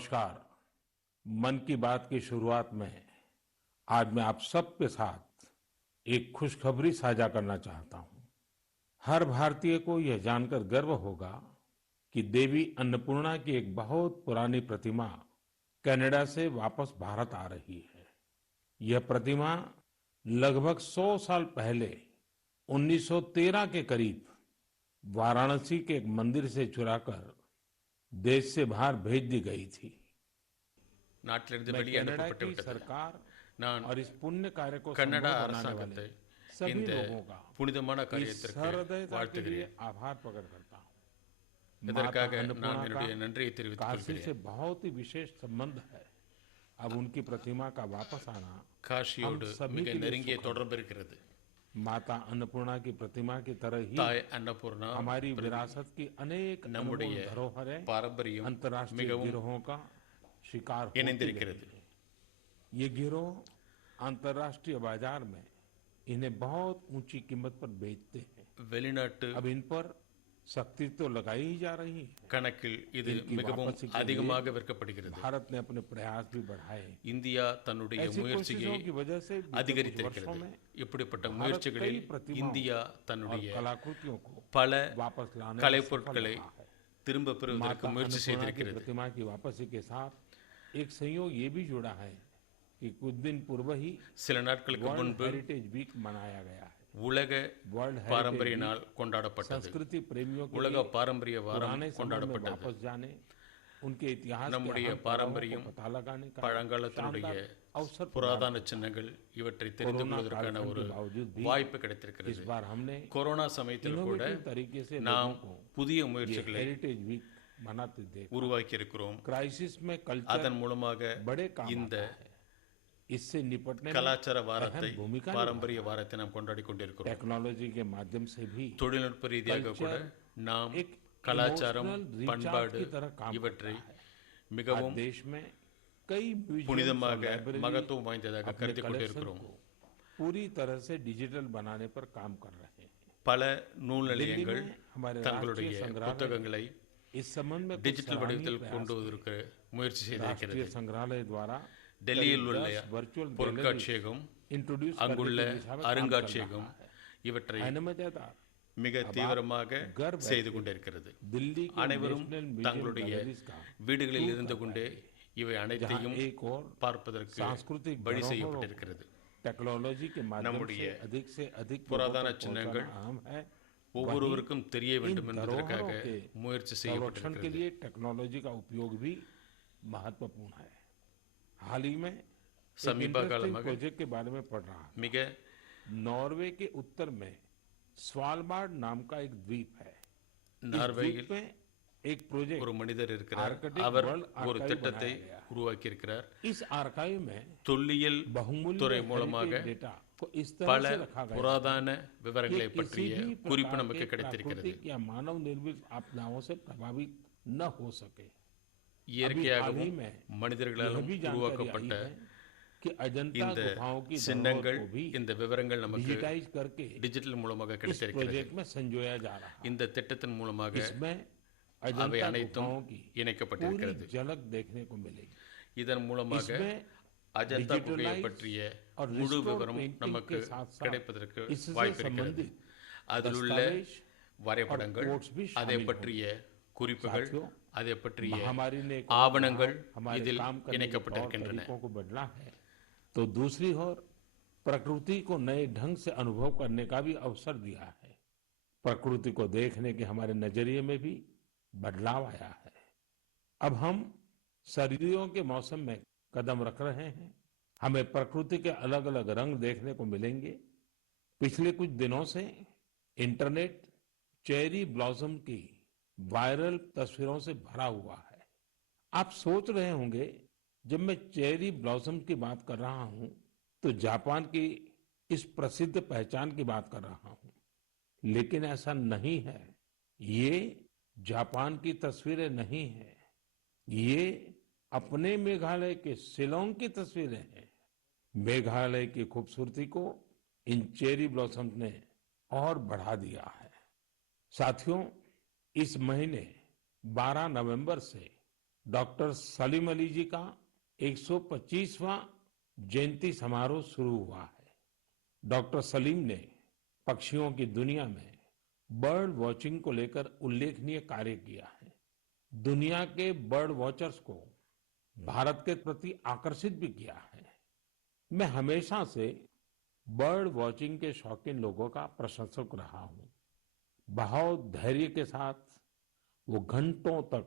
नमस्कार। मन की बात की शुरुआत में आज मैं आप सबके साथ एक खुशखबरी साझा करना चाहता हूं। हर भारतीय को यह जानकर गर्व होगा कि देवी अन्नपूर्णा की एक बहुत पुरानी प्रतिमा कनाडा से वापस भारत आ रही है। यह प्रतिमा लगभग 100 साल पहले 1913 के करीब वाराणसी के एक मंदिर से चुराकर देश से बाहर भेज दी गई थी। நாட்டிலிருந்து मैं வெளியே कनाडा அனுப்பப்பட்டு की விட்டது. सरकार நான் और इस पुण्य कार्य को கன்னடா संभव बनाने वाले அரசாங்கத்தை सभी இந்த लोगों का புனிதமான इस காரியத்திற்கு सहृदयता के लिए வாழ்த்துகிறேன். आभार प्रकट करता हूँ। माता இதற்காக நான் अन्नपूर्णा का என்னுடைய नன்றியை தெரிவித்துக் काशी से கொள்கிறேன். बहुत ही विशेष संबंध है। अब उनकी प्रतिमा का वापस आना हम காஷியோடு सभी மிக के लिए நெருங்கிய सुखद தொடர்பு है। இருக்கிறது. माता अन्नपूर्णा की प्रतिमा की तरह ही தாய் अन्नपूर्णा हमारी विरासत की अनेक நம்முடைய अनमोल धरोहरें பாரம்பரியம் अंतर्राष्ट्रीय மிகவும் गिरोहों का शिकार होती இணைந்திருக்கிறது. रही है। ये गिरोह अंतर्राष्ट्रीय बाजार में इन्हें बहुत ऊंची कीमत पर बेचते हैं। வெளிநாட்டு अब इन पर सख्ती तो लगाई ही जा रही है। கணக்கில் இது इनकी மிகவும் वापसी के लिए அதிகமாக விற்கப்படுகிறது. भारत ने अपने प्रयास भी बढ़ाए। இந்தியா தன்னுடைய ऐसी முயற்சியை कोशिशों की वजह से बीते कुछ அதிகரித்திருக்கிறது. वर्षों में இப்படிப்பட்ட भारत முயற்சிகளில் कई प्रतिमाओं இந்தியா और தன்னுடைய कलाकृतियों को பல वापस लाने में सफल கலைப்பொருட்களை रहा है। திரும்ப பெறுவதற்கு माता முயற்சி अन्नपूर्णा की செய்திருக்கிறது. प्रतिमा की वापसी के साथ एक संयोग ये भी जुड़ा है कि कुछ दिन पूर्व ही சில நாட்களுக்கு वर्ल्ड முன்பு हेरिटेज वीक मनाया गया है। உலக वर्ल्ड பாரம்பரிய हेरिटेज நாள் கொண்டாடப்பட்டது. संस्कृति प्रेमियों के உலக लिए பாரம்பரிய வாரம் पुराने समय में கொண்டாடப்பட்டது. वापस जाने उनके इतिहास के நம்முடைய अहम पड़ावों பாரம்பரியம், को पता लगाने का பழங்காலத்தினுடைய शानदार अवसर प्रदान புராதன சின்னங்கள் இவற்றை தெரிந்து कोरोना கொள்வதற்கான कालखंड ஒரு के बावजूद भी வாய்ப்பு इस கிடைத்திருக்கிறது. बार हमने கொரோனா சமயத்தில் கூட इनोवेटिव तरीके से நாம் लोगों को புதிய ये முயற்சிகளை हेरिटेज वीक मनाते देख உருவாக்கி இருக்கிறோம். क्राइसिस में कल्चर அதன் மூலமாக बड़े काम இந்த आता है। इससे निपटने में கலாச்சார வாரத்தை अहम भूमिका பாரம்பரிய வாரத்தை நாம் கொண்டாடி கொண்டிருக்கிறோம். टेक्नोलॉजी के माध्यम से भी தொழில்நுட்ப ரீதியாக கூட நாம் एक கலாச்சாரம், इमोशनल பண்பாடு रिचार्ज की तरह काम இவற்றை करता है। आज மிகவும் देश में कई म्यूजियम புனிதமாக மகத்துவம் வாய்ந்ததாக கருதி கொண்டிருக்கிறோம். पूरी तरह से डिजिटल बनाने पर काम कर रहे हैं। பல நூல் நிலையங்கள் दिल्ली में हमारे தங்களுடைய राष्ट्रीय संग्रहालय புத்தகங்களை इस संबंध में कुछ டிஜிட்டல் सराहनीय வடிவத்தில் प्रयास கொண்டு வருவதற்கு முயற்சி किए। செய்திருக்கிறது. राष्ट्रीय संग्रहालय द्वारा டெல்லியில் करीब உள்ள 10 वर्चुअल பொருட்காட்சியகம், इंट्रोड्यूस அங்குள்ள करने की दिशा में काम कर அருங்காட்சியகம் रहा है। இவற்றை है ना मजेदार? மிக தீவிரமாக गर्व செய்து है கொண்டிருக்கிறது. दिल्ली के அனைவரும் नेशनल म्यूजियम தங்களுடைய गैलरीज का வீடுகளில் टूर இருந்து कर கொண்டே रहे हैं। இவை जहाँ அனைத்தையும் एक और பார்ப்பதற்கு सांस्कृतिक வழி धरोहरों செய்யப்பட்டிருக்கிறது. टेक्नोलॉजी के माध्यम நம்முடைய से अधिक புராதன लोगों तक சின்னங்கள் पहुंचाना अहम है। ஒவ்வொருவருக்கும் தெரிய इन வேண்டும் என்பதற்காக धरोहरों के முயற்சி संरक्षण के செய்யப்பட்டிருக்கிறது. लिए टेक्नोलॉजी का उपयोग भी महत्वपूर्ण है। हाल ही में एक समीपा इंटरेस्टिंग कालமாக प्रोजेक्ट के बारे में पढ़ रहा था। மிக नॉर्वे के उत्तर में स्वालबार्ड नाम का एक द्वीप है। इस நார்வேயில் द्वीप में एक प्रोजेक्ट ஒரு மனிதர் இருக்கிறார். Arctic அவர் World ஒரு Archive திட்டத்தை बनाया गया है। உருவாக்கி இருக்கிறார். इस आर्काइव में தொல்லியல் बहुमूल्य துறை மூலமாக हेरिटेज डेटा को इस तरह பல से रखा गया है புராதன விவரங்களை कि किसी பற்றிய भी குறிப்பு प्रकार நமக்கு के கிடைத்திருக்கிறது. प्राकृतिक या मानव निर्मित आपदाओं से प्रभावित न हो सके। இயற்கையாகவும் में மனிதர்களாலும் यह भी जानकारी உருவாக்கப்பட்ட आई है कि अजंता இந்த गुफाओं की धरोहर சின்னங்கள், को भी இந்த விவரங்கள் நமக்கு डिजिटाइज करके டிஜிட்டல் மூலமாக इस கிடைத்திருக்கிறது. प्रोजेक्ट में संजोया जा रहा है। இந்த திட்டத்தின் மூலமாக इसमें அவை अजंता அனைத்தும் गुफाओं की இணைக்கப்பட்டிருக்கிறது. पूरी झलक देखने को मिलेगी। இதன் மூலமாக इसमें அஜந்தா குகையை digitalized பற்றிய और முழு restored விவரம் painting நமக்கு के साथ-साथ கிடைப்பதற்கு इससे வாய்ப்பு இருக்கிறது. संबंधित அதில் உள்ள दस्तावेज வரைபடங்கள், और quotes भी அதை शामिल பற்றிய குறிப்புகள், साथियों, அதை பற்றிய महामारी ने ஆவணங்கள் हमारे இதில் काम करने के இணைக்கப்பட்டிருக்கின்றன. तरीकों को बदला है, तो दूसरी ओर प्रकृति को नए ढंग से अनुभव करने का भी अवसर दिया है। प्रकृति को देखने के हमारे नजरिए में भी बदलाव आया है। अब हम सर्दियों के मौसम में कदम रख रहे हैं। हमें प्रकृति के अलग अलग रंग देखने को मिलेंगे। पिछले कुछ दिनों से इंटरनेट चेरी ब्लॉसम की वायरल तस्वीरों से भरा हुआ है। आप सोच रहे होंगे, जब मैं चेरी ब्लॉसम की बात कर रहा हूं तो जापान की इस प्रसिद्ध पहचान की बात कर रहा हूं, लेकिन ऐसा नहीं है। ये जापान की तस्वीरें नहीं है, ये अपने मेघालय के शिलोंग की तस्वीरें हैं। मेघालय की खूबसूरती को इन चेरी ब्लॉसम ने और बढ़ा दिया है। साथियों, इस महीने 12 नवंबर से डॉक्टर सलीम अली जी का 125वां जयंती समारोह शुरू हुआ है। डॉक्टर सलीम ने पक्षियों की दुनिया में बर्ड वॉचिंग को लेकर उल्लेखनीय कार्य किया है। दुनिया के बर्ड वॉचर्स को भारत के प्रति आकर्षित भी किया है। मैं हमेशा से बर्ड वॉचिंग के शौकीन लोगों का प्रशंसक रहा हूं। बहुत धैर्य के साथ वो घंटों तक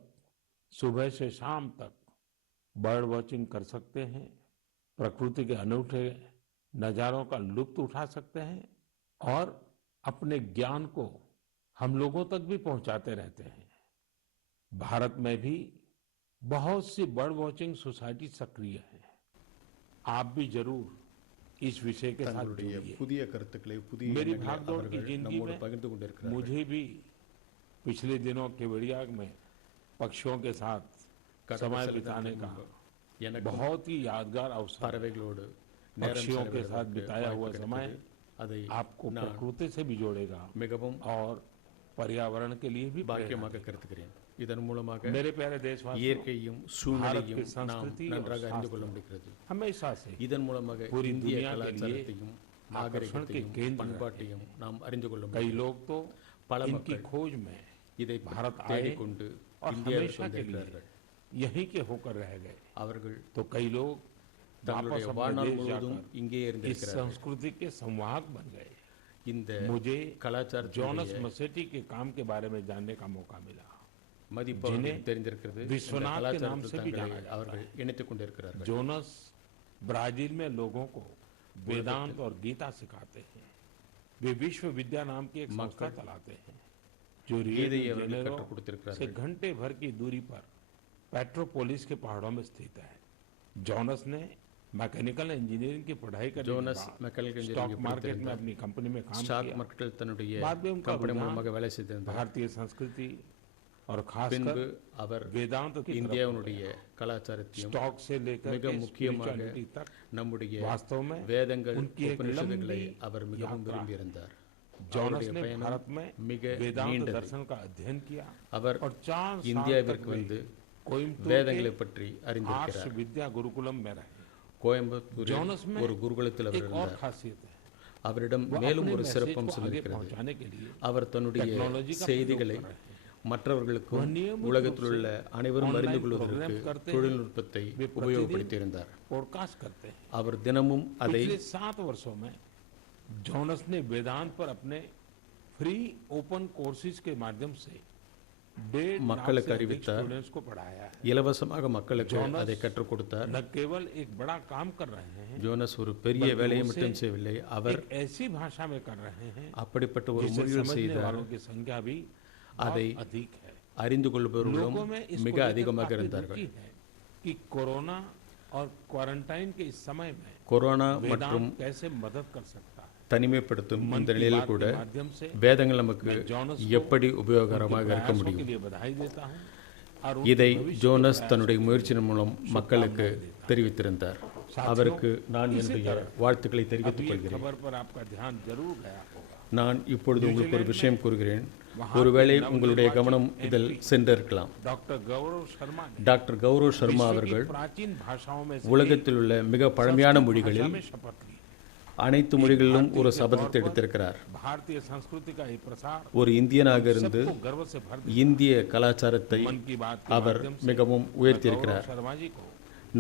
सुबह से शाम तक बर्ड वॉचिंग कर सकते हैं, प्रकृति के अनूठे नजारों का लुत्फ उठा सकते हैं और अपने ज्ञान को हम लोगों तक भी पहुंचाते रहते हैं। भारत में भी बहुत सी बर्ड वॉचिंग सोसाइटी सक्रिय है। आप भी जरूर इस विषय के साथ தங்களுடைய जुड़िए। புதிய கருத்துக்களை புதிய मेरी எண்ணங்களை भागदौड़ की அவர்கள் जिंदगी நம்மோடு में பகிர்ந்து கொண்டிருக்கிறார்கள். मुझे भी पिछले दिनों केवड़िया में पक्षियों के साथ கடந்த समय சில बिताने தினங்களுக்கு का முன்பு எனக்கு बहुत ही यादगार अवसर, பறவைகளோடு நேரம் पक्षियों के साथ செலவிடுவதற்கு बिताया हुआ வாய்ப்பு समय கிடைத்தது. அதை आपको நான் प्रकृति से भी जोड़ेगा மிகவும் और पर्यावरण के लिए भी प्रेरणा பாக்கியமாக கருதுகிறேன். இதன் மூலமாக देगा। मेरे प्यारे देशवासियों, இயற்கையும் भारत சூழ்நிலையும் की நாம் संस्कृति और நன்றாக அறிந்து கொள்ள शास्त्र முடிகிறது. हमेशा से இதன் மூலமாக पूरी இந்திய दुनिया के लिए கலாச்சாரத்தையும் आकर्षण के நாகரிகத்தையும் केंद्र பண்பாட்டையும் நாம் அறிந்து கொள்ள कई முடியும். लोग तो பல इनकी மக்கள் खोज में இதை भारत आए தேடிக்கொண்டு और இந்தியாவுக்கு हमेशा के लिए வந்திருக்கிறார்கள். यहीं के होकर रह गए, அவர்கள் तो कई लोग वापस தங்களுடைய अपने வாழ்நாள் देश முழுவதும் जाकर இங்கே इस இருந்திருக்கிறார்கள். संस्कृति के संवाहक बन गए। இந்த मुझे கலாச்சாரத்தினுடைய जॉनस मसेटी के काम के बारे में जानने का मौका मिला। மதிப்பு அவர்களுக்கு தெரிந்திருக்கிறது. இந்த विश्वनाथ के नाम கலாச்சாரத்தில் से भी தங்களை जाना जाता அவர்கள் இணைத்துக் கொண்டிருக்கிறார்கள். जोनस ब्राजील में लोगों को वेदांत और गीता सिखाते हैं। वे विश्व विद्या नाम की एक संस्था चलाते हैं जो रियो கீதையை डी அவர்கள் जेनेरो கற்றுக் से கொடுத்திருக்கிறார்கள். घंटे भर की दूरी पर पेट्रोपोलिस के पहाड़ों में स्थित है। जॉनस ने मैकेनिकल इंजीनियरिंग की पढ़ाई करने ஜோனஸ் के बाद மெக்கானிக்கல் स्टॉक இன்ஜினியரிங் मार्केट में படித்திருந்தார். अपनी कंपनी में काम ஸ்டாக் किया। மார்க்கெட்டில் தன்னுடைய बाद में उनका கம்பெனி रुझान மூலமாக வேலை செய்திருந்தார். भारतीय संस्कृति और பின்பு खासकर அவர் वेदांत की तरफ இந்தியாவினுடைய கலாச்சாரத்தையும் स्टॉक से लेकर மிக के முக்கியமாக spirituality तक நம்முடைய वास्तव में வேதங்கள் उनकी एक உபநிஷதங்களை लंबी அவர் மிகவும் यात्रा விரும்பியிருந்தார். जॉनस அவருடைய ने பயணம் भारत में மிக वेदांत நீண்டது. दर्शन का अध्ययन किया அவர் और 4 साल तक இந்தியாவிற்கு वे வந்து कोयम्बटूर வேதங்களை के பற்றி आर्ष அறிந்திருக்கிறார். विद्या गुरुकुलम में रहे। கோயம்புத்தூரில் जॉनस में ஒரு குருகுலத்தில் அவர் एक और இருந்தார். खासियत है, அவரிடம் वो மேலும் अपने ஒரு मैसेज சிறப்பம்சம் को आगे இருக்கிறது. पहुंचाने के लिए அவர் தன்னுடைய टेक्नोलॉजी का செய்திகளை प्रयोग कर रहे हैं। மற்றவர்களுக்கும் वह नियमित உலகத்தில் रूप உள்ள से அனைவரும் online அறிந்து கொள்வதற்கு programs करते हैं। தொழில்நுட்பத்தை वे प्रतिदिन உபயோகப்படுத்தியிருந்தார். पॉडकास्ट करते हैं। அவர் தினமும் அதை पिछले 7 वर्षों में जॉनस ने वेदांत पर अपने फ्री ओपन कोर्सेज के माध्यम से 1.5 लाख மக்களுக்கு से अधिक அறிவித்தார். स्टूडेंट्स को पढ़ाया है। இலவசமாக மக்களுக்கு ஜோனஸ் அதை கற்றுக் கொடுத்தார். न केवल एक बड़ा काम कर रहे हैं, ஜோனஸ் ஒரு பெரிய बल्कि வேலையை उसे மட்டும் செய்யவில்லை. அவர் एक ऐसी भाषा में कर रहे हैं அப்படிப்பட்ட ஒரு जिसे மொழியில் समझने செய்தார். वालों की संख्या भी அதை बहुत अधिक है। அறிந்து கொள்பவர்களும் लोगों में इसको மிக लेकर அதிகமாக काफी இருந்தார்கள். रुचि है कि कोरोना और क्वारंटाइन के इस समय में கொரோனா மற்றும் वेदांत कैसे मदद कर सकता है। தனிமைப்படுத்தும் मन இந்த की நிலையில் बात கூட के माध्यम से வேதங்கள் நமக்கு मैं जॉनस को எப்படி उनके உபயோகரமாக இருக்க प्रयासों के முடியும். लिए बधाई देता हूं और उनके இதை भविष्य के ஜோனஸ் प्रयास தன்னுடைய முயற்சியின் மூலம் மக்களுக்கு தெரிவித்திருந்தார். அவருக்கு நான் என்னுடைய வாழ்த்துக்களை தெரிவித்துக் अभी एक கொள்கிறேன். खबर पर आपका ध्यान जरूर गया होगा। நான் இப்பொழுது உங்களுக்கு ஒரு விஷயம் கூறுகிறேன். ஒருவேளை உங்களுடைய கவனம் இதில் சென்றிருக்கலாம். डॉक्टर गौरव शर्मा ने டாக்டர் கௌரவ் சர்மா विश्व அவர்கள் की प्राचीन भाषाओं में से உலகத்தில் உள்ள மிக பழமையான संस्कृत மொழிகளில் भाषा में शपथ ली। அனைத்து மொழிகளிலும் ஒரு சபதத்தை எடுத்திருக்கிறார். भारतीय संस्कृति का ये प्रसार ஒரு இந்தியனாக இருந்து सबको गर्व से भर दिया। இந்திய கலாச்சாரத்தை मन की बात के அவர் माध्यम से மிகவும் गौरव உயர்த்தியிருக்கிறார். शर्मा जी को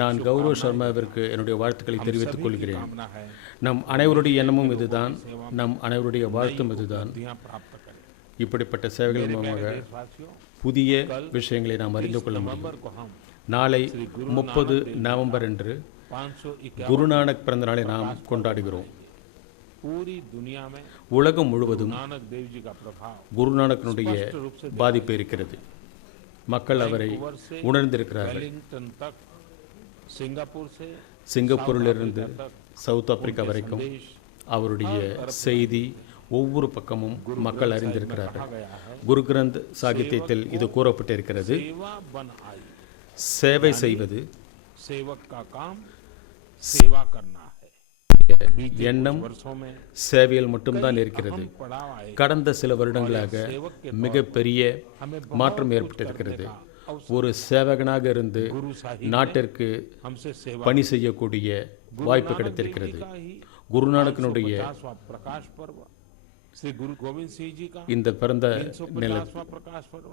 நான் கௌரவ் சர்மாவிற்கு என்னுடைய வாழ்த்துக்களை हम தெரிவித்துக் सभी की கொள்கிறேன். कामना है நம் அனைவருடைய எண்ணமும் இதுதான். நம் அனைவருடைய வாழ்த்தும் இதுதான். उपलब्धियां प्राप्त करें। இப்படிப்பட்ட சேவைகள் मेरे மூலமாக प्यारे देशवासियों, புதிய விஷயங்களை நாம் அறிந்து 30 கொள்ள முடியும். नवंबर को हम நாளை 30 நவம்பர் அன்று 551 குருநானக் பிறந்த நாளை நாம் கொண்டாடுகிறோம். पूरी दुनिया में உலகம் முழுவதும் नानक देव जी का प्रभाव குருநானக்கனுடைய பாதிப்பு இருக்கிறது. மக்கள் அவரை உணர்ந்திருக்கிறார்கள். वेलिंगटन तक, सिंगापुर से சிங்கப்பூரிலிருந்து तक சவுத் ஆப்பிரிக்கா வரைக்கும் देश அவருடைய செய்தி ஒவ்வொரு பக்கமும் மக்கள் அறிந்திருக்கிறார்கள். कहा गया है, குரு கிரந்த் சாகித்யத்தில் இது கூறப்பட்டிருக்கிறது. सेवा बन आई। சேவை செய்வது सेवक का काम सेवा करना है। बीते எண்ணம் कुछ वर्षों में சேவையில் மட்டும்தான் இருக்கிறது. पड़ाव आए। கடந்த சில வருடங்களாக மிகப்பெரிய हमें மாற்றம் बहुत कुछ ஏற்பட்டிருக்கிறது. करने का ஒரு சேவகனாக இருந்து गुरु साहिब நாட்டிற்கு हमसे सेवा பணி செய்யக்கூடிய வாய்ப்பு கிடைத்திருக்கிறது. குருநானக்கினுடைய 50वां प्रकाश पर्व, श्री गुरु गोविंद सिंह जी का இந்த பிறந்த நிலை 350वां प्रकाश पर्व,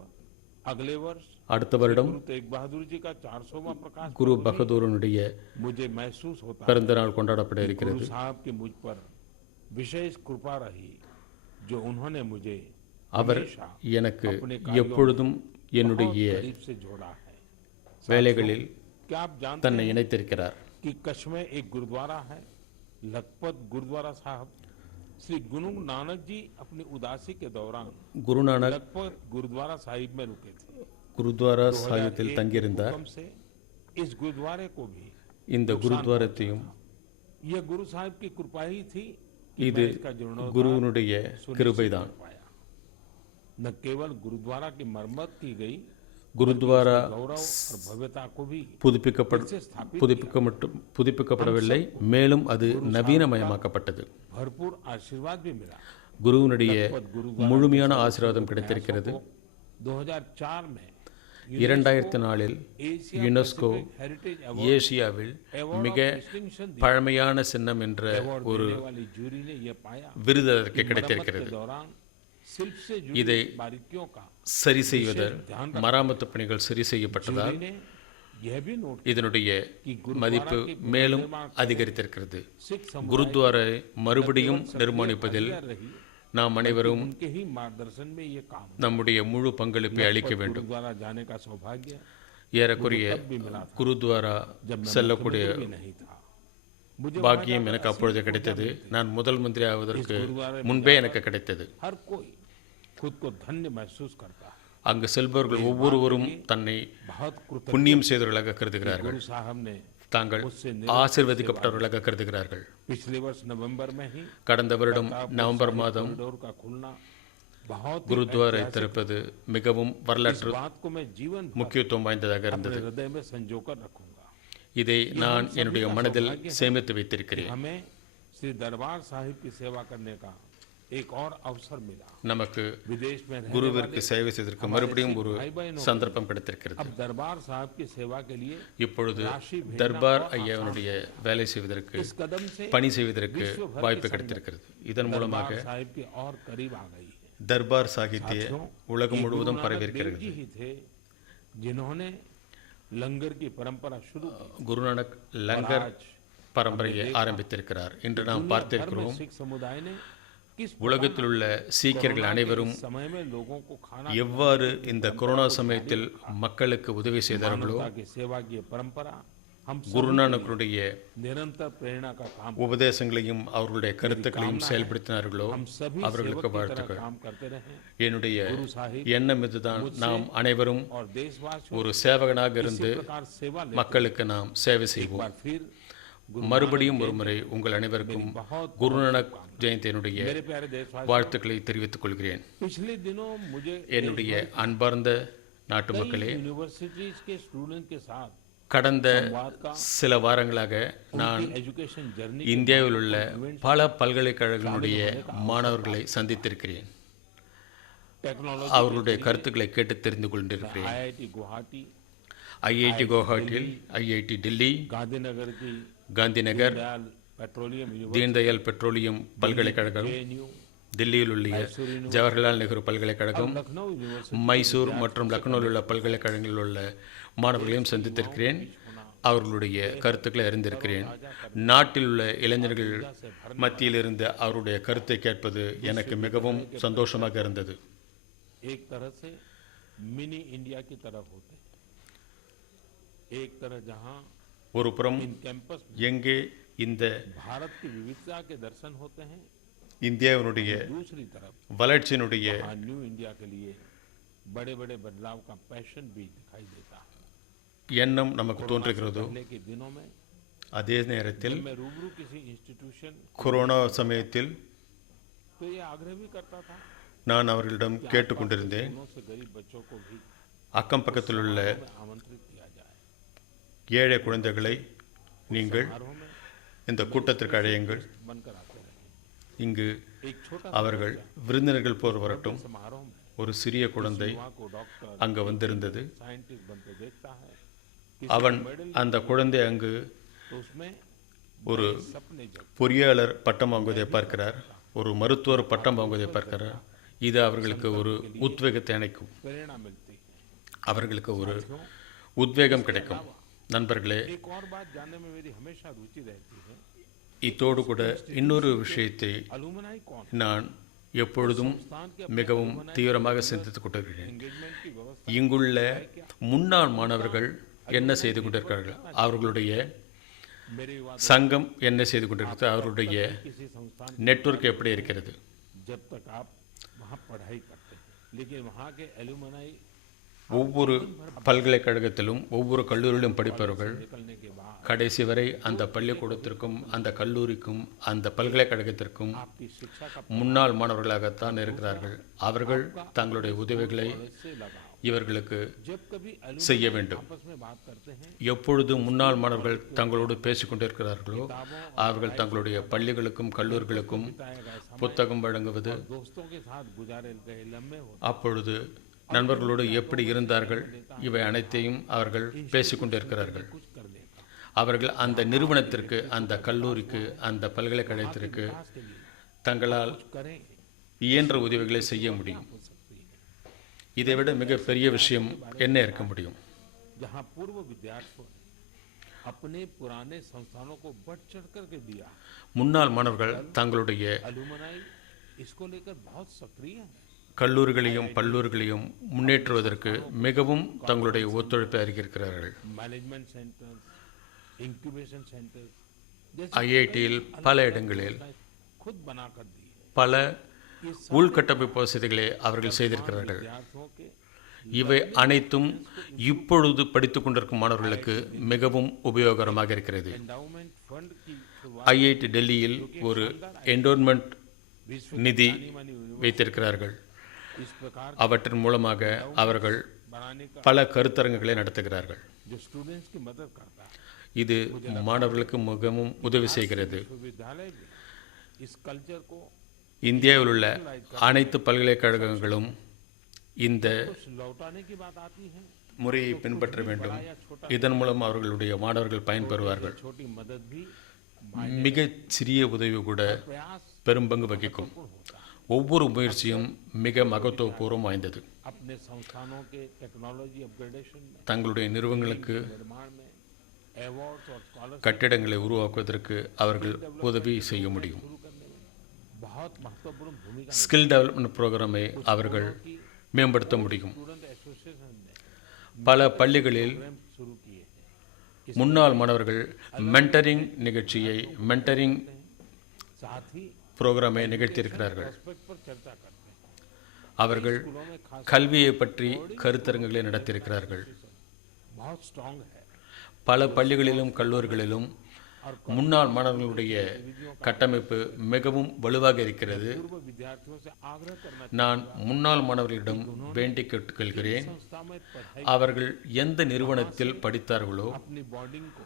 अगले वर्ष அடுத்த வருடம் गुरु तेग बहादुर जी का 400वां प्रकाश குரு पर्व भी பகதூரனுடைய मुझे महसूस होता है பிறந்த நாள் கொண்டாடப்பட गुरु இருக்கிறது. साहब की मुझ पर विशेष कृपा रही, जो उन्होंने मुझे அவர் हमेशा எனக்கு अपने कार्यों எப்பொழுதும் बहुत என்னுடைய करीब से जोड़ा है. வேலைகளில் क्या आप जानते தன்னை हैं இணைத்திருக்கிறார். कि कच्छ में एक गुरुद्वारा है, लखपत गुरुद्वारा साहब. श्री गुरु नानक जी अपनी उदासी के दौरान குருநானக் लखपत गुरुद्वारा साहिब में रुके थे. குருத்வாரா 2001 சாஹித்தில் के தங்கியிருந்தார். भूकंप से इस गुरुद्वारे को भी இந்த குருத்வாரத்தையும் यह गुरु साहिब की कृपा ही थी कि இது मैं इसका जीर्णोद्धार குருவினுடைய सुनिश्चित கிருபைதான். कर पाया. न केवल गुरुद्वारा की मरम्मत की गई, குருத்வாரா गौरव और भव्यता को भी புதுப்பிக்கப்பட इससे स्थापित புதுப்பிக்கப்படவில்லை, மேலும் அது நவீனமயமாக்கப்பட்டது. भरपूर आशीर्वाद भी मिला. குருவினுடைய लखपत गुरुद्वारा முழுமையான के ஆசீர்வாதம் प्रयासों கிடைத்திருக்கிறது. को 2004 में 2004 Asia UNESCO Pacific heritage award ஏசியாவில் अवार्ड மிக ऑफ डिस्टिंक्शन दिया. பழமையான சின்னம் என்ற अवार्ड ஒரு देने वाली जूरी ने यह पाया விருது அதற்கு कि मरम्मत கிடைத்திருக்கிறது. के दौरान शिल्प से இதை जुड़ी बारीकियों का சரி செய்வதல் மராமத்து பணிகள் சரி செய்யப்பட்டதால் जूरी ने यह भी नोट இதனுடைய कि மதிப்பு गुरुद्वारा மேலும் के निर्माण அதிகரித்திருக்கிறது. सिख समुदाय குருத்வாரை மறுபடியும் केवल நிர்மாணிப்பதில் सक्रिय रही, நாம் அனைவரும் उनके ही मार्गदर्शन में ये काम நம்முடைய முழு பங்களிப்பை அளிக்க लखपत வேண்டும். गुरुद्वारा जाने का सौभाग्य ஏறக்குறைய तब भी मिला था குருத்வாரா जब मैं செல்லக்கூடிய मुख्यमंत्री भी नहीं था. मुझे பாக்கியம் எனக்கு அப்பொழுது கிடைத்தது. நான் முதல் மந்திரி ஆவதற்கு முன்பே எனக்கு கிடைத்தது. हर कोई खुद को धन्य महसूस करता है. அங்கு செல்பவர்கள் ஒவ்வொருவரும் தன்னை बहुत कृतज्ञ புண்ணியம் செய்தவர்களாக கருதுகிறார்கள். गुरु साहब ने தாங்கள் ஆசீர்வதிக்கப்பட்டவர்களாக கருதுகிறார்கள். पिछले वर्ष नवंबर में ही கடந்த வருடம் நவம்பர் மாதம் कॉरिडोर का खुलना बहुत ही குருத்வாரை திறப்பது மிகவும் வரலாற்று बात को मैं जीवन भर முக்கியத்துவம் வாய்ந்ததாக अपने இருந்தது. हृदय में संजोकर रखूंगा. இதை நான் என்னுடைய மனதில் சேமித்து வைத்திருக்கிறேன். हमें श्री दरबार साहिब की सेवा करने का एक और अवसर मिला. நமக்கு विदेश में रहने குருவிற்கு சேவை செய்வதற்கு மறுபடியும் ஒரு சந்தர்ப்பம் கிடைத்திருக்கிறது. अब दरबार साहब की सेवा के लिए இப்பொழுது தர்பார் ஐயாவினுடைய வேலை செய்வதற்கு इस कदम से பணி செய்வதற்கு வாய்ப்பு கிடைத்திருக்கிறது. இதன் மூலமாக दरबार साहिब के और करीब आ गई है. தர்பார் சாகித்ய உலகம் முழுவதும் गुरु नानक பரவியிருக்கிறது. देव जी ही थे जिन्होंने लंगर की परंपरा शुरू की. குருநானக் லங்கர் பரம்பரையை ஆரம்பித்திருக்கிறார். இன்று நாம் பார்த்திருக்கிறோம் सिख समुदाय ने किस உலகத்தில் உள்ள சீக்கியர்கள் அனைவரும் समय में लोगों को खाना எவ்வாறு இந்த கொரோனா சமயத்தில் மக்களுக்கு உதவி செய்தார்களோ मानवता की सेवा की ये परंपरा हम सब குருநானக்குடைய निरंतर प्रेरणा का काम உபதேசங்களையும் அவர்களுடைய கருத்துக்களையும் செயல்படுத்தினார்களோ हम सभी அவர்களுக்கு सेवक की तरह வாழ்த்துக்கள். काम करते रहे என்னுடைய गुरु साहिब எண்ணம் இதுதான். நாம் அனைவரும் और देशवासियों ஒரு சேவகனாக इसी இருந்து प्रकार सेवा ले. மக்களுக்கு நாம் சேவை एक செய்வோம். बार फिर गुरु மறுபடியும் ஒருமுறை உங்கள் அனைவருக்கும் குருநானக் ஜெயந்தியினுடைய मेरे प्यारे देशवासियों, வாழ்த்துக்களை தெரிவித்துக் கொள்கிறேன். पिछले दिनों मुझे என்னுடைய அன்பார்ந்த நாட்டு மக்களே, यूनिवर्सिटीज के स्टूडेंट के साथ கடந்த சில வாரங்களாக நான் एजुकेशन जर्नी இந்தியாவில் உள்ள பல பல்கலைக்கழகங்களுடைய மாணவர்களை சந்தித்திருக்கிறேன். टेक्नोलॉजी அவர்களுடைய கருத்துக்களை கேட்டு தெரிந்து கொண்டிருக்கிறேன். आईआईटी गुवाहाटी, ஐஐடி குவஹாட்டியில், ஐஐடி டெல்லி, गांधीनगर की காந்திநகர், दयाल पेट्रोलियम தீன்தயாள் பெட்ரோலியம் பல்கலைக்கழகம், यूनिवर्सिटी, டெல்லியில் உள்ள ஜவஹர்லால் நேரு பல்கலைக்கழகம், लखनऊ यूनिवर्सिटी மைசூர் மற்றும் லக்னோவில் உள்ள பல்கலைக்கழகங்களில் உள்ள மாணவர்களையும் சந்தித்திருக்கிறேன். அவர்களுடைய கருத்துக்களை அறிந்திருக்கிறேன். நாட்டில் உள்ள இளைஞர்கள் மத்தியில் இருந்து அவருடைய கருத்தை கேட்பது எனக்கு மிகவும் சந்தோஷமாக இருந்தது. एक तरह से मिनी इंडिया की तरफ होते हैं. एक तरह जहां ஒரு புறம் इन कैंपस எங்கே இந்த भारत की विविधता के दर्शन होते हैं, இந்தியாவினுடைய दूसरी तरफ வளர்ச்சியினுடைய न्यू इंडिया के लिए बड़े बड़े बदलाव का पैशन भी दिखाई देता है. எண்ணம் நமக்கு தோன்றுகிறதோ, पहले के दिनों में அதே நேரத்தில் मैं रूबरू किसी इंस्टीट्यूशन கொரோனா சமயத்தில் तो ये आग्रह भी करता था நான் அவர்களிடம் கேட்டுக்கொண்டிருந்தேன், उनों से गरीब बच्चों को भी அக்கம் பக்கத்தில் உள்ள आमंत्रित किया जाए. ஏழை குழந்தைகளை நீங்கள் समारोह में இந்த கூட்டத்திற்கு அழையுங்கள். बनकर आते रहे. இங்கு एक छोटा அவர்கள் விருந்தினர்கள் போர் வரட்டும். समारोह में ஒரு சிறிய குழந்தை युवा को डॉक्टर அங்கே வந்திருந்தது. साइंटिस्ट बनते देखता है, அவன் அந்த குழந்தை அங்கு तो उसमें ஒரு सपने जग பொறியாளர் பட்டம் வாங்குவதை பார்க்கிறார், ஒரு மருத்துவர் பட்டம் வாங்குவதை பார்க்கிறார். இது அவர்களுக்கு ஒரு உத்வேகத்தை அணைக்கும், प्रेरणा मिलती है। அவர்களுக்கு ஒரு உத்வேகம் கிடைக்கும். நண்பர்களே, एक और बात जानने में मेरी हमेशा रुचि रहती है, இத்தோடு கூட இன்னொரு விஷயத்தை अलुमनाई कौन நான் எப்பொழுதும் மிகவும் தீவிரமாக சிந்தித்துக் கொண்டிருக்கிறேன். एंगेजमेंट की व्यवस्था இங்குள்ள முன்னாள் மாணவர்கள் என்ன செய்து கொண்டிருக்கிறார்கள், அவர்களுடைய मेरे युवा சங்கம் என்ன செய்து கொண்டிருக்கிறது, அவருடைய किसी संस्थान நெட்வொர்க் எப்படி இருக்கிறது. जब तक आप वहाँ पढ़ाई करते हैं, लेकिन वहाँ के एलुमनाई ஒவ்வொரு பல்கலைக்கழகத்திலும் ஒவ்வொரு கல்லூரியிலும் படிப்பவர்கள் निकलने के बाद கடைசி வரை அந்த பள்ளிக்கூடத்திற்கும் அந்த கல்லூரிக்கும் அந்த பல்கலைக்கழகத்திற்கும் आपकी शिक्षा का முன்னாள் மாணவர்களாகத்தான் இருக்கிறார்கள். அவர்கள் தங்களுடைய உதவிகளை से लगाओ। இவர்களுக்கு जब कभी செய்ய வேண்டும். आपस में बात करते हैं, எப்பொழுது முன்னாள் மாணவர்கள் தங்களோடு பேசிக்கொண்டிருக்கிறார்களோ அவர்கள் தங்களுடைய பள்ளிகளுக்கும் கல்லூரிகளுக்கும் புத்தகம் வழங்குவது, दोस्तों के साथ गुजारे गए लम्हे होते அப்பொழுது நண்பர்களோடு எப்படி இருந்தார்கள், இவை அனைத்தையும் அவர்கள் பேசிக்கொண்டிருக்கிறார்கள். कुछ कर देता அவர்கள் அந்த நிறுவனத்திற்கு, அந்த கல்லூரிக்கு, அந்த பல்கலைக்கழகத்திற்கு के लिए தங்களால் करें இயன்ற உதவிகளை செய்ய முடியும். हो सकती है। இதைவிட மிகப்பெரிய விஷயம் என்ன இருக்க முடியும்? जहाँ पूर्व विद्यार्थियों ने अपने पुराने संस्थानों को बढ़ चढ़ करके दिया, முன்னாள் மாணவர்கள் தங்களுடைய अलुमनाई इसको लेकर बहुत सक्रिय है। கல்லூரிகளையும் பல்லூரிகளையும் முன்னேற்றுவதற்கு மிகவும் தங்களுடைய ஒத்துழைப்பை அறிவிக்கிறார்கள். मैनेजमेंट सेंटर्स, इंक्यूबेशन सेंटर्स ஐஐடியில் பல இடங்களில் खुद बनाकर दी है। பல உள்கட்டமைப்பு வசதிகளை அவர்கள் செய்திருக்கிறார்கள். विद्यार्थियों के இவை அனைத்தும் இப்பொழுது படித்துக் கொண்டிருக்கும் மாணவர்களுக்கு மிகவும் உபயோகரமாக இருக்கிறது. एंडाउमेंट फंड की शुरुआत ஐஐடி டெல்லியில் ஒரு என்டோன்மெண்ட் நிதி வைத்திருக்கிறார்கள். इस प्रकार அவற்றின் மூலமாக அவர்கள் बनाने का பல கருத்தரங்குகளை நடத்துகிறார்கள். जो स्टूडेंट्स की मदद करता है। இது மாணவர்களுக்கு மிகவும் உதவி செய்கிறது. विश्वविद्यालय भी इस कल्चर को இந்தியாவில் உள்ள அனைத்து பல்கலைக்கழகங்களும் இந்த कुछ लौटाने की बात आती है, முறையை பின்பற்ற வேண்டும். இதன் மூலம் அவர்களுடைய மாணவர்கள் பயன்பெறுவார்கள். छोटी मदद भी மிக சிறிய உதவி கூட प्रयास பெரும்பங்கு வகிக்கும். होता है। ஒவ்வொரு முயற்சியும் மிக மகத்துவபூர்வம் வாய்ந்தது. अपने संस्थानों के टेक्नोलॉजी अपग्रेडेशन में, தங்களுடைய நிறுவனங்களுக்கு निर्माण में, अवार्ड्स और स्कॉलरशिप கட்டிடங்களை உருவாக்குவதற்கு அவர்கள் உதவி செய்ய முடியும். शुरू करने में बहुत महत्वपूर्ण भूमिका ஸ்கில் டெவலப்மெண்ட் ப்ரோக்ராமை அவர்கள் மேம்படுத்த முடியும். स्टूडेंट एसोसिएशन ने பல பள்ளிகளில் प्रोग्राम शुरू किए हैं। முன்னாள் மாணவர்கள் மென்டரிங் நிகழ்ச்சியை, மென்டரிங் साथ ही ப்ரோக்ராமை நிகழ்த்தியிருக்கிறார்கள். एस्पेक्ट पर चर्चा करते हैं। அவர்கள் स्कूलों में खास கல்வியை பற்றி கருத்தரங்குகளை நடத்தியிருக்கிறார்கள். बहुत स्ट्रांग है। பல பள்ளிகளிலும் கல்லூரிகளிலும் முன்னாள் மாணவர்களுடைய கட்டமைப்பு மிகவும் வலுவாக இருக்கிறது. पूर्व विद्यार्थियों से आग्रह करना நான் முன்னாள் மாணவர்களிடம் வேண்டி கேட்டுக்கொள்கிறேன், संस्था में पढ़ाई அவர்கள் எந்த நிறுவனத்தில் படித்தார்களோ अपनी बॉन्डिंग को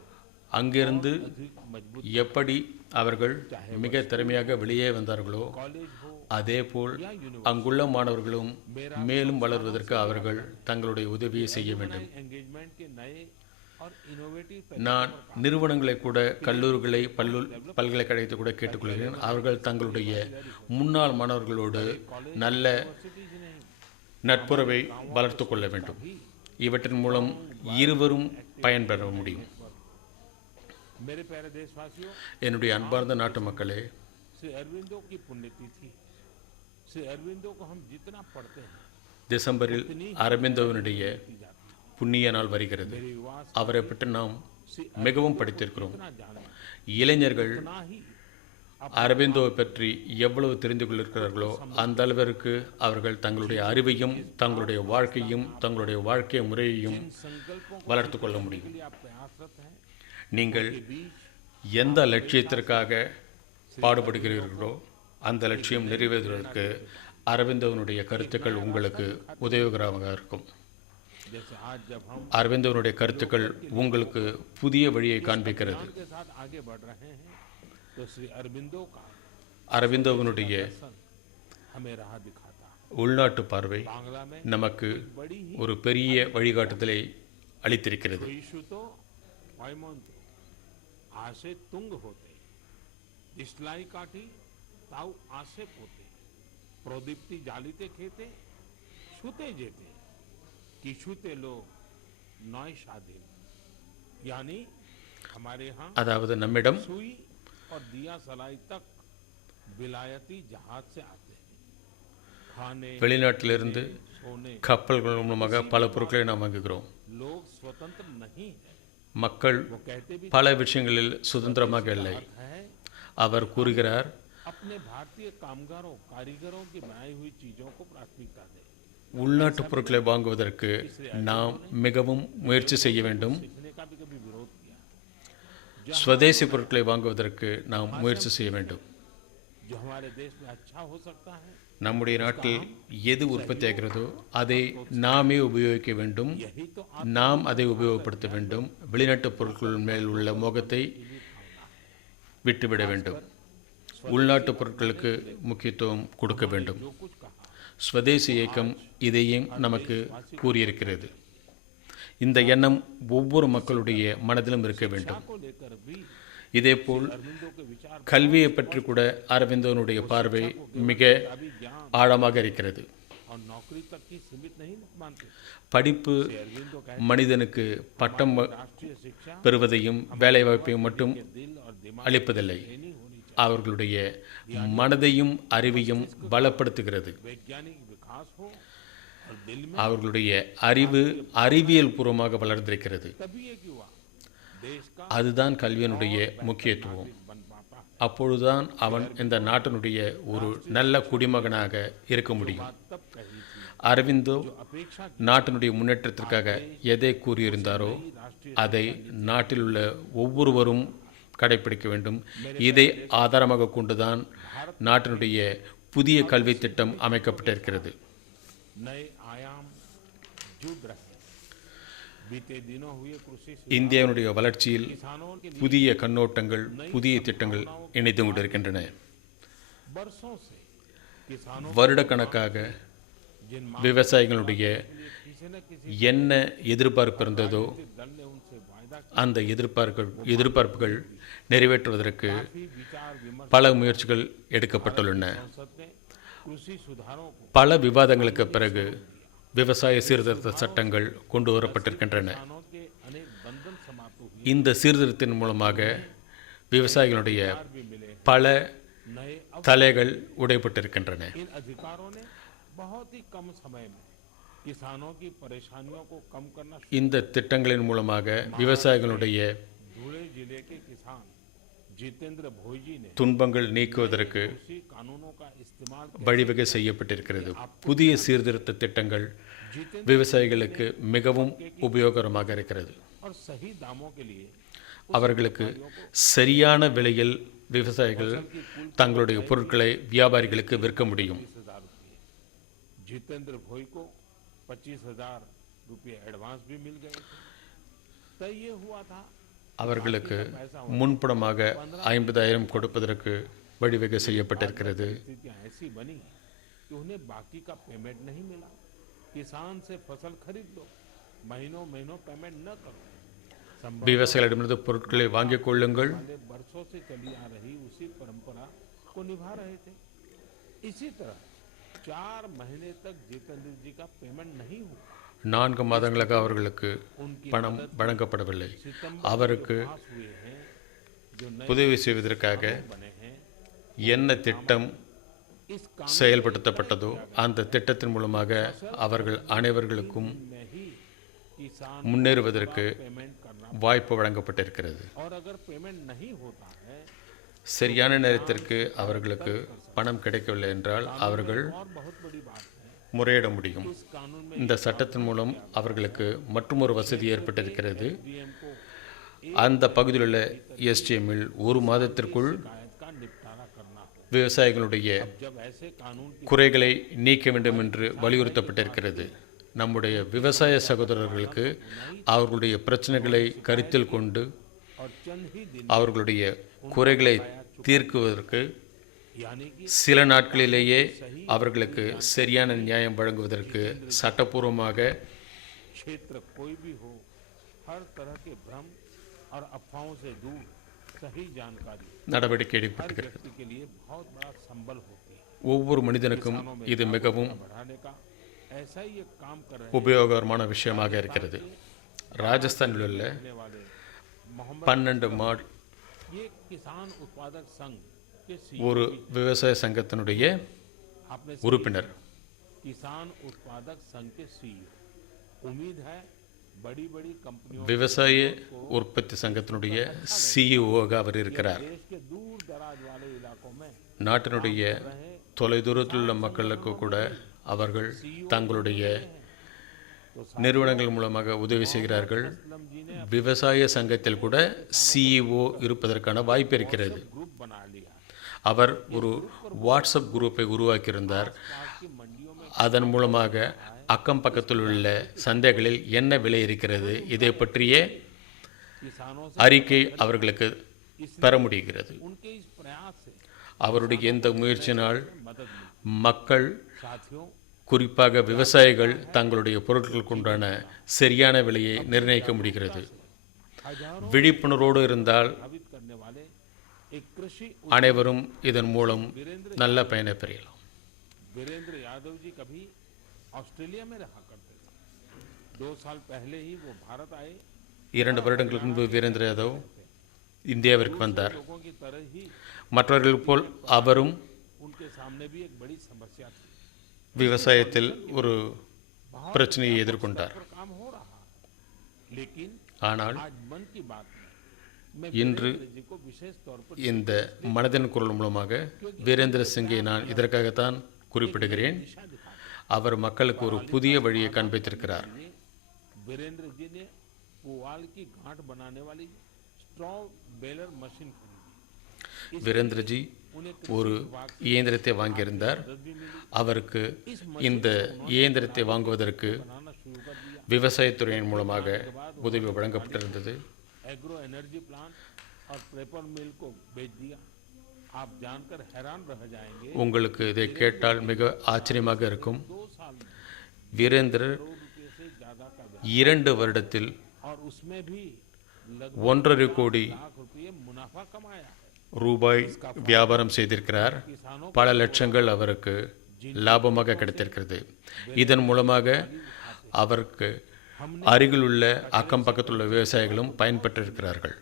அங்கிருந்து अधिक मजबूत, எப்படி அவர்கள் மிக திறமையாக வெளியே வந்தார்களோ कॉलेज हो அதேபோல் அங்குள்ள மாணவர்களும் மேலும் வளர்வதற்கு அவர்கள் தங்களுடைய உதவியை செய்ய வேண்டும். एंगेजमेंट के नए और इनोवेटिव நான் நிறுவனங்களை கூட, கல்லூரிகளை, பல்கலைக்கழகத்தை கூட கேட்டுக்கொள்கிறேன், அவர்கள் தங்களுடைய முன்னாள் மாணவர்களோடு நல்ல सिटीज नहीं, நட்புறவை வளர்த்து கொள்ள வேண்டும். இவற்றின் மூலம் இருவரும் பயன்பெற முடியும். मेरे प्यारे देशवासियों, என்னுடைய அன்பார்ந்த நாட்டு மக்களே, श्री अरविंदो की पुण्यतिथि, श्री अरविंदो को हम जितना पढ़ते हैं டிசம்பரில் அரவிந்தோவினுடைய की जाती है। புண்ணிய நாள் வருகிறது. मेरे युवा அவரை பற்றி நாம் மிகவும் படித்திருக்கிறோம். जितना जाने, இளைஞர்கள் उतना ही அரவிந்தோவை பற்றி எவ்வளவு தெரிந்து கொள்ளிருக்கிறார்களோ அந்த அளவிற்கு அவர்கள் தங்களுடைய அறிவையும் தங்களுடைய வாழ்க்கையும் தங்களுடைய வாழ்க்கை முறையையும் संकल्पों வளர்த்து கொள்ள முடியும். के लिए आप प्रयासरत हैं। நீங்கள் के बीच எந்த லட்சியத்திற்காக பாடுபடுகிறீர்களோ அந்த லட்சியம் நிறைவேறுவதற்கு அரவிந்தோவனுடைய கருத்துக்கள் உங்களுக்கு உதவிகரமாக இருக்கும். जैसे आज जब हम அரவிந்தோவனுடைய கருத்துக்கள் உங்களுக்கு புதிய வழியை காண்பிக்கிறது. के साथ आगे बढ़ रहे हैं, तो श्री अरविंदो का அரவிந்தோவனுடைய दर्शन हमें राह दिखाता है। உள்நாட்டு பார்வை बांग्ला में நமக்கு बड़ी ही ஒரு பெரிய வழிகாட்டுதலை அளித்திருக்கிறது. तो वायुमंत्र आसे तुंग होते दिसलाई काठी ताऊ आसे पोते प्रोदीप्ति जालिते खेते छूते जेते किछुते लो नॉय शादी यानी हमारे यहाँ அதாவது நம்மிடம் सुई और दिया सलाई तक विलायती जहाज से आते हैं खाने வெளிநாட்டிலிருந்து सोने கப்பல்கள் மூலமாக பல பொருட்களை நாம் வாங்குகிறோம். लोग स्वतंत्र नहीं है மக்கள் वो कहते भी பல விஷயங்களில் சுதந்திரமாக இல்லை. है அவர் கூறுகிறார், अपने भारतीय कामगारों कारीगरों की बनाई हुई चीजों को प्राथमिकता दें உள்நாட்டு பொருட்களை வாங்குவதற்கு நாம் மிகவும் முயற்சி செய்ய வேண்டும். सीखने का भी कभी विरोध किया ஸ்வதேசி பொருட்களை வாங்குவதற்கு நாம் முயற்சி செய்ய வேண்டும். जो हमारे देश में अच्छा हो सकता है நம்முடைய நாட்டில் எது உற்பத்தியாகிறதோ அதை நாமே உபயோகிக்க வேண்டும். यही तो நாம் அதை உபயோகப்படுத்த வேண்டும். வெளிநாட்டு பொருட்கள் மேல் உள்ள மோகத்தை விட்டுவிட வேண்டும். உள்நாட்டு பொருட்களுக்கு முக்கியத்துவம் கொடுக்க வேண்டும். जो कुछ कहा ஸ்வதேசி இயக்கம் இதையும் நமக்கு கூறியிருக்கிறது. இந்த எண்ணம் ஒவ்வொரு மக்களுடைய மனதிலும் இருக்க வேண்டும். को लेकर भी இதேபோல் अरविंदो के विचार கல்வியை பற்றி கூட அரவிந்தோனுடைய பார்வை மிக अभी ज्ञान ஆழமாக இருக்கிறது. और नौकरी तक की सीमित नहीं मानते படிப்பு अरविंदो का மனிதனுக்கு பட்டம் राष्ट्रीय शिक्षा பெறுவதையும் வேலைவாய்ப்பையும் மட்டும் दिल और दिमाग அளிப்பதில்லை, नहीं होनी चाहिए அவர்களுடைய மனதையும் அறிவையும் பலப்படுத்துகிறது. वैज्ञानिक विकास हो और दिल में அவர்களுடைய அறிவு அறிவியல் பூர்வமாக வளர்ந்திருக்கிறது. तभी एक युवा देश का அதுதான் கல்வியினுடைய முக்கியத்துவம். बन पाता है அப்பொழுதுதான் அவன் இந்த நாட்டினுடைய ஒரு நல்ல குடிமகனாக இருக்க முடியும். तब कही थी அரவிந்தோ अपेक्षा நாட்டினுடைய முன்னேற்றத்திற்காக எதை கூறியிருந்தாரோ அதை நாட்டில் உள்ள ஒவ்வொருவரும் கடைபிடிக்க வேண்டும். இதை ஆதாரமாக கொண்டுதான் நாட்டினுடைய புதிய கல்வி திட்டம் அமைக்கப்பட்டிருக்கிறது. नए आयाम जुड़ रहे हैं बीते दिनों हुए कृषि இந்தியாவினுடைய வளர்ச்சியில் किसानों के लिए புதிய கண்ணோட்டங்கள் புதிய திட்டங்கள் இணைந்து கொண்டிருக்கின்றன. बरसों से किसानों வருடக்கணக்காக जिन விவசாயிகளுடைய किसी न किसी என்ன எதிர்பார்ப்பு இருந்ததோ दल ने उनसे वायदा அந்த எதிர்பார்ப்புகள் நிறைவேற்றுவதற்கு की विचार विमर्श பல முயற்சிகள் எடுக்கப்பட்டுள்ளன. संसद में कृषि सुधारों को பல विवाதங்களுக்கு பிறகு விவசாய சீர்திருத்த சட்டங்கள் கொண்டு வரப்பட்டிருக்கின்றன. किसानों के अनेक बंधन समाप्त हुए இந்த சீர்திருத்தத்தின் மூலமாக விவசாயிகளுடைய भी मिले பல नए தலைகள் உடைப்பட்டிருக்கின்றன. इन अधिकारों ने बहुत ही कम समय में किसानों की परेशानियों को कम करना இந்த திட்டங்களின் மூலமாக விவசாயிகளுடைய धुले जिले के किसान जितेंद्र भोईजी ने துன்பங்கள் நீக்குவதற்கு कृषि कानूनों का इस्तेमाल வழிவகை செய்யப்பட்டிருக்கிறது. புதிய சீர்திருத்த திட்டங்கள் விவசாயிகளுக்கு மிகவும் உபயோகரமாக இருக்கிறது. और सही दामों के लिए அவர்களுக்கு சரியான விலையில் விவசாயிகள் தங்களுடைய பொருட்களை வியாபாரிகளுக்கு விற்க முடியும். 25,000 रुपये जितेंद्र भोई को 25,000 रुपये एडवांस भी मिल गए थे तय ये हुआ था அவர்களுக்கு முன்பணமாக 50,000 கொடுப்பதற்கு வழிவகை செய்யப்பட்டிருக்கிறது. स्थितियां ऐसी बनी कि उन्हें बाकी का पेमेंट नहीं मिला किसान से फसल खरीद लो महीनों महीनों पेमेंट न करो संभव விவசாயிகளிடமிருந்து பொருட்களை வாங்கிக் கொள்ளுங்கள். वाले बरसों से चली आ रही उसी परंपरा को निभा रहे थे इसी तरह 4 महीने तक जितेंद्र जी का पेमेंट नहीं हुआ 4 மாதங்களாக அவர்களுக்கு उनकी பணம் வழங்கப்படவில்லை. सितंबर அவருக்கு पास हुए हैं जो नए உதவி செய்வதற்காக बने हैं என்ன திட்டம் इस काम செயல்படுத்தப்பட்டதோ அந்த திட்டத்தின் மூலமாக அவர்கள் அனைவர்களுக்கும் में ही किसान முன்னேறுவதற்கு पेमेंट करना வாய்ப்பு வழங்கப்பட்டிருக்கிறது. और अगर पेमेंट नहीं होता है சரியான நேரத்திற்கு அவர்களுக்கு பணம் கிடைக்கவில்லை என்றால் அவர்கள் और बहुत बड़ी बात है முறையிட முடியும். इस कानून में இந்த சட்டத்தின் மூலம் அவர்களுக்கு மற்றொரு வசதி ஏற்பட்டிருக்கிறது. डीएम को அந்த பகுதியில் உள்ள எஸ்டிஎம்மில் 1 மாதத்திற்குள் शिकायत का निपटारा करना हो விவசாயிகளுடைய जब ऐसे कानून की குறைகளை நீக்க வேண்டும் என்று வலியுறுத்தப்பட்டிருக்கிறது. நம்முடைய விவசாய சகோதரர்களுக்கு அவர்களுடைய பிரச்சனைகளை கருத்தில் கொண்டு और चंद ही दिन அவர்களுடைய குறைகளை தீர்க்குவதற்கு यानी कि சில நாட்களிலேயே அவர்களுக்கு சரியான நியாயம் வழங்குவதற்கு சட்டப்பூர்வமாக क्षेत्र कोई भी हो, हर तरह के भ्रम और अफवाहों से दूर सही जानकारी நடவடிக்கை हर எடுக்கப்பட்டுகிறது. व्यक्ति के लिए बहुत बड़ा संबल होती है. ஒவ்வொரு மனிதனுக்கும் இது மிகவும் बढ़ाने का ऐसा ही एक काम कर रहे உபயோகரமான விஷயமாக இருக்கிறது. ராஜஸ்தானில் உள்ள रहने वाले मोहम्मद 12 மாடு ये किसान उत्पादक संघ के ஒரு விவசாய சங்கத்தினுடைய आपने உறுப்பினர். किसान उत्पादक संघ के सीईओ. उम्मीद है बड़ी बड़ी कंपनियों விவசாய உற்பத்தி சங்கத்தினுடைய சிஇஓவாக அவர் இருக்கிறார். देश के दूर दराज वाले इलाकों में நாட்டினுடைய रहे தொலைதூரத்தில் உள்ள மக்களுக்கு கூட அவர்கள் தங்களுடைய நிறுவனங்கள் மூலமாக உதவி செய்கிறார்கள். असलम जी ने விவசாய சங்கத்தில் கூட சிஇஓ இருப்பதற்கான வாய்ப்பு இருக்கிறது. ग्रुप बना लिया. அவர் ஒரு வாட்ஸ்அப் குரூப்பை உருவாக்கியிருந்தார். पास की मंडियों में அதன் மூலமாக அக்கம் பக்கத்தில் உள்ள சந்தைகளில் என்ன விலை இருக்கிறது இதை பற்றிய किसानों से அறிக்கை அவர்களுக்கு பெற முடிகிறது. उनके इस प्रयास से அவருடைய இந்த முயற்சியினால் मदद मिली. மக்கள், साथियों, குறிப்பாக விவசாயிகள் தங்களுடைய பொருட்களுக்கு உண்டான சரியான விலையை நிர்ணயிக்க முடிகிறது. हजारों விழிப்புணர்வோடு இருந்தால் प्रभावित करने वाले एक कृषि அனைவரும் இதன் மூலம் நல்ல பயனை பெறலாம். वीरेंद्र यादव जी कभी ऑस्ट्रेलिया में रहा करते थे. 2 साल पहले ही वो भारत आए. 2 வருடங்களுக்கு முன்பு வீரேந்திர யாதவ் இந்தியாவிற்கு வந்தார். लोगों की तरह ही மற்றவர்கள் போல் அவரும் उनके सामने भी एक बड़ी समस्या थी. விவசாயத்தில் ஒரு பிரச்சனையை எதிர்கொண்டார். पर काम हो रहा है. लेकिन ஆனால் आज मन की बात में मैं இன்று वीरेंद्र जी को विशेष तौर पर இந்த மனதின் குரல் மூலமாக வீரேந்திர சிங்கை நான் இதற்காகத்தான் குறிப்பிடுகிறேன். दिशा दिखाते அவர் மக்களுக்கு ஒரு புதிய வழியை காண்பித்திருக்கிறார். हैं. वीरेंद्र जी ने पुआल की गांठ बनाने वाली स्ट्रॉ बेलर मशीन खरीदी. வீரேந்திரஜி ஒரு இயந்திரத்தை வாங்கியிருந்தார். मदद भी मिली. அவருக்கு இந்த இயந்திரத்தை வாங்குவதற்கு बनाना शुरू कर दिया. விவசாயத்துறையின் மூலமாக உதவி வழங்கப்பட்டிருந்தது. एग्रो एनर्जी प्लांट और पेपर मिल को बेच दिया. आप जानकर हैरान रह जाएंगे. உங்களுக்கு இதை கேட்டால் மிக ஆச்சரியமாக இருக்கும். 2 साल में வீரேந்திரர் करोड़ रुपए से ज्यादा का व्यापार 2 வருடத்தில் और उसमें भी लगभग 1.5 கோடி लाख रुपए मुनाफा कमाया है. ரூபாய் வியாபாரம் செய்திருக்கிறார். किसानों பல லட்சங்கள் அவருக்கு லாபமாக கிடைத்திருக்கிறது. இதன் மூலமாக அவருக்கு அருகிலுள்ள அக்கம் பக்கத்துள்ள விவசாயிகளும் பயன்பெற்றிருக்கிறார்கள்.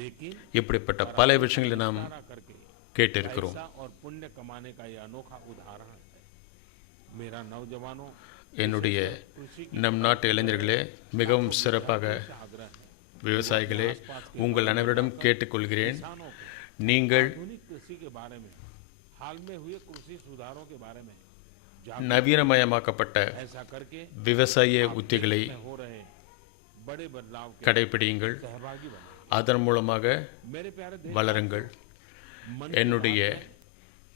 लेकिन இப்படிப்பட்ட பல விஷயங்களை நாம் सारा करके கேட்டிருக்கிறோம். पैसा और पुण्य कमाने का यह अनोखा उदाहरण है. मेरा नौजवानों என்னுடைய நம் நாட்டு இளைஞர்களே, மிகவும் சிறப்பாக से आग्रह है. விவசாயிகளே, உங்கள் அனைவரிடம் கேட்டுக்கொள்கிறேன். किसानों को நீங்கள் आधुनिक कृषि के बारे में, हाल में हुए कृषि सुधारों के बारे में நவீனமயமாக்கப்பட்ட ऐसा करके விவசாய உத்திகளை में हो रहे बड़े बदलाव के கடைபிடியுங்கள். सहभागी बने. அதன் மூலமாக मेरे प्यारे देश வளருங்கள். मन என்னுடைய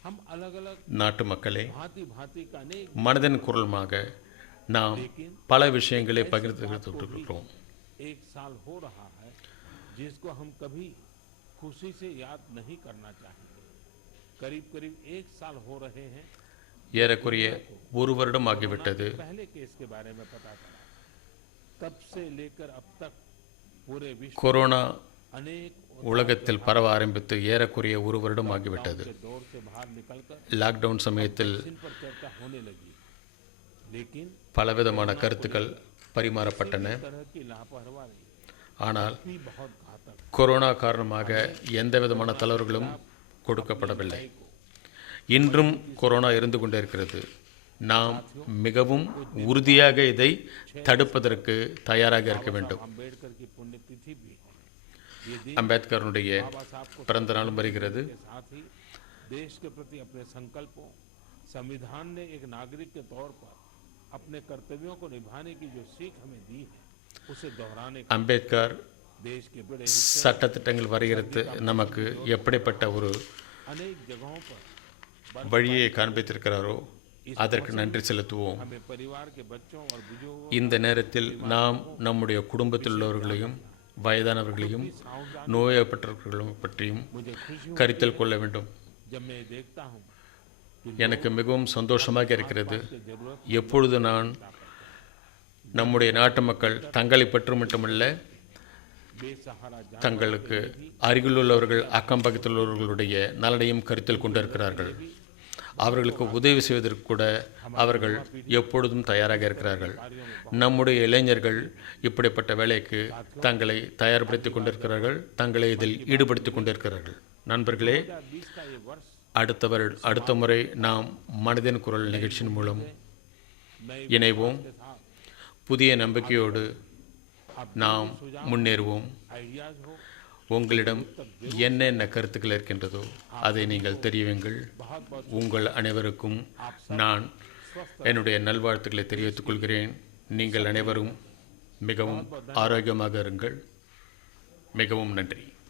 हम अलग अलग நாட்டு மக்களே, भांति भांति का अनेक மனதின் குரலுமாக நாம் பல விஷயங்களை பகிர்ந்து கொண்டிருக்கிறோம். एक साल हो रहा है जिसको हम कभी खुशी से याद नहीं करना चाहेंगे. करीब करीब 1 साल हो रहे हैं. ஏறக்குறைய 1 வருடம் ஆகிவிட்டது. पहले केस के बारे में पता चला. तब से लेकर अब तक पूरे विश्व கொரோனா अनेक உலகத்தில் பரவ ஆரம்பித்து ஏறக்குறைய 1 வருடம் ஆகிவிட்டது. के दौर से बाहर निकलकर லாக்டவுன் சமயத்தில் इन पर चर्चा होने लगी. लेकिन பலவிதமான கருத்துக்கள் பரிமாறப்பட்டன. तरह की लापरवाही ஆனால் भी बहुत घातक கொரோனா காரணமாக எந்த விதமான தளர்வுகளும் கொடுக்கப்படவில்லை. இன்றும் கொரோனா இருந்து கொண்டே இருக்கிறது. நாம் மிகவும் உறுதியாக இதை தடுப்பதற்கு தயாராக இருக்க வேண்டும். अम्बेडकर की पुण्यतिथि भी है. ये दिन அம்பேத்கருடைய बाबा साहब को பிறந்த நாளும் வருகிறது. के साथ ही देश के प्रति अपने संकल्पों, संविधान ने एक नागरिक के तौर पर अपने कर्तव्यों को निभाने की जो सीख हमें दी है उसे दोहराने का அம்பேத்கர் देश के बड़े சட்டத்திட்டங்கள் வரையறுத்து நமக்கு எப்படிப்பட்ட ஒரு अनेक जगहों पर வழியை காண்பித்திருக்கிறாரோ அதற்கு நன்றி செலுத்துவோம். हमें परिवार के बच्चों और बुजुर्गों இந்த நேரத்தில் நாம் நம்முடைய குடும்பத்தில் உள்ளவர்களையும் வயதானவர்களையும் நோயப்பட்டவர்களையும் பற்றியும் मुझे खुशी கருத்தில் கொள்ள வேண்டும். जब मैं ये देखता हूँ எனக்கு மிகவும் சந்தோஷமாக இருக்கிறது. कि जरूरत எப்பொழுது நான் நம்முடைய நாட்டு மக்கள் தங்களை பற்றி மட்டுமல்ல, बेसहारा जान தங்களுக்கு அருகிலுள்ளவர்கள் அக்கம் பக்கத்தில் உள்ளவர்களுடைய நலனையும் கருத்தில் கொண்டிருக்கிறார்கள். அவர்களுக்கு உதவி செய்வதற்கு கூட அவர்கள் எப்பொழுதும் தயாராக இருக்கிறார்கள். நம்முடைய இளைஞர்கள் இப்படிப்பட்ட வேலைக்கு தங்களை தயார்படுத்திக் கொண்டிருக்கிறார்கள், தங்களை இதில் ஈடுபடுத்திக் கொண்டிருக்கிறார்கள். நண்பர்களே, 2020 का ये वर्ष அடுத்த முறை நாம் மனதின் குரல் நிகழ்ச்சியின் மூலம் இணைவோம். புதிய நம்பிக்கையோடு நாம் முன்னேறுவோம். आइडियाज हो, உங்களிடம் என்னென்ன கருத்துக்கள் இருக்கின்றதோ அதை நீங்கள் தெரிவியுங்கள். உங்கள் அனைவருக்கும் நான் என்னுடைய நல்வாழ்த்துக்களை தெரிவித்துக் கொள்கிறேன். நீங்கள் அனைவரும் மிகவும் ஆரோக்கியமாக இருங்கள். மிகவும் நன்றி.